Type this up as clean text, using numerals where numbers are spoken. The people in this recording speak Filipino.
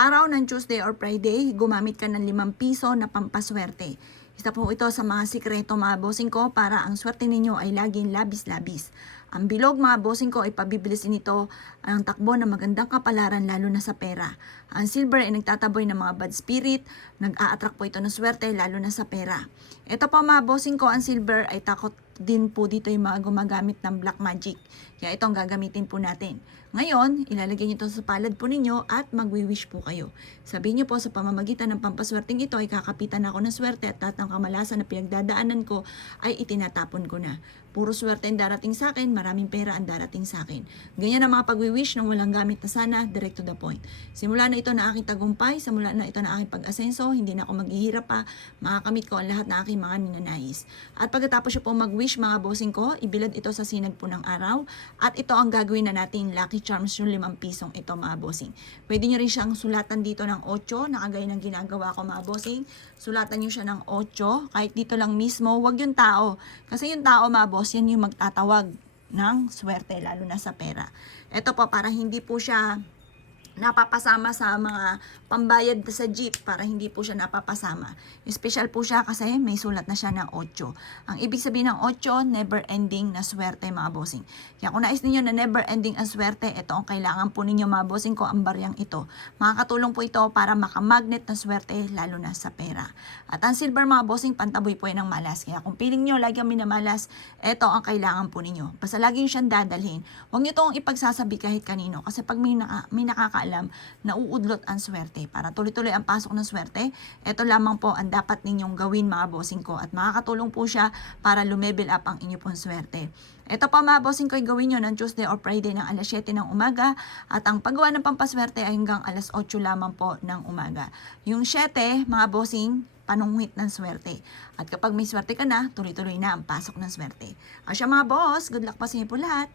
araw ng Tuesday or Friday, gumamit ka ng 5 piso na pampaswerte. Isa po ito sa mga sikreto mga bossing ko para ang swerte ninyo ay laging labis-labis. Ang bilog mga bossing ko ay pabibilisin ito ang takbo ng magandang kapalaran lalo na sa pera. Ang silver ay nagtataboy ng mga bad spirit, nag-a-attract po ito ng swerte lalo na sa pera. Ito po mga bossing ko, ang silver ay takot din po dito yung mga gumagamit ng black magic. Kaya itong gagamitin po natin. Ngayon, ilalagay nyo ito sa palad po ninyo at magwi-wish po kayo. Sabihin nyo po sa pamamagitan ng pampaswerteng ito ay kakapitan ako ng swerte at lahat ng kamalasan na pinagdadaanan ko ay itinatapon ko na. Puro swerte ang darating sa akin, maraming pera ang darating sa akin. Ganyan ang mga pagwi-wish ng walang gamit na sana, direct to the point. Simula na ito na aking tagumpay, simula na ito na aking pag-asenso, hindi na ako maghihirap pa, makakamit ko ang lahat na aking mga ninanais. At pagkatapos nyo po mag-wish mga bossing ko, ibilad ito sa sinag po ng araw. At ito ang gagawin na natin lucky charms yung 5 pisong ito mga bossing. Pwede nyo rin siyang sulatan dito ng 8, nakagaya ng ginagawa ko mga bossing. Sulatan nyo siya ng 8, kahit dito lang mismo, wag yung tao. Kasi yung tao mga boss, yan yung magtatawag ng swerte, lalo na sa pera. Ito po, para hindi po siya napapasama sa mga pambayad sa jeep, para hindi po siya napapasama. Special po siya kasi may sulat na siya ng 8. Ang ibig sabihin ng 8, never ending na swerte mga bossing. Kaya kung nais ninyo na never ending ang swerte, ito ang kailangan po ninyo mga bossing ko, ang baryang ito. Makakatulong po ito para makamagnet ng swerte lalo na sa pera. At ang silver mga bossing, pantaboy po yan ng malas. Kaya kung piling nyo lagi ang minamalas, ito ang kailangan po ninyo. Basta lagi siyang dadalhin. Huwag nyo itong ipagsasabi kahit kanino. Kasi pag may nakakaalam, nauudlot ang swerte. Para tuloy-tuloy ang pasok ng swerte, ito lamang po ang dapat ninyong gawin mga bossing ko. At makakatulong po siya para lumevel up ang inyo pong swerte. Ito pa mga bossing ko ay gawin nyo ng Tuesday or Friday ng alas 7 ng umaga. At ang paggawa ng pampaswerte ay hanggang alas 8 lamang po ng umaga. Yung 7 mga bossing, panungwit ng swerte. At kapag may swerte ka na, tuloy-tuloy na ang pasok ng swerte. Asya mga boss, good luck pa sa inyo po lahat.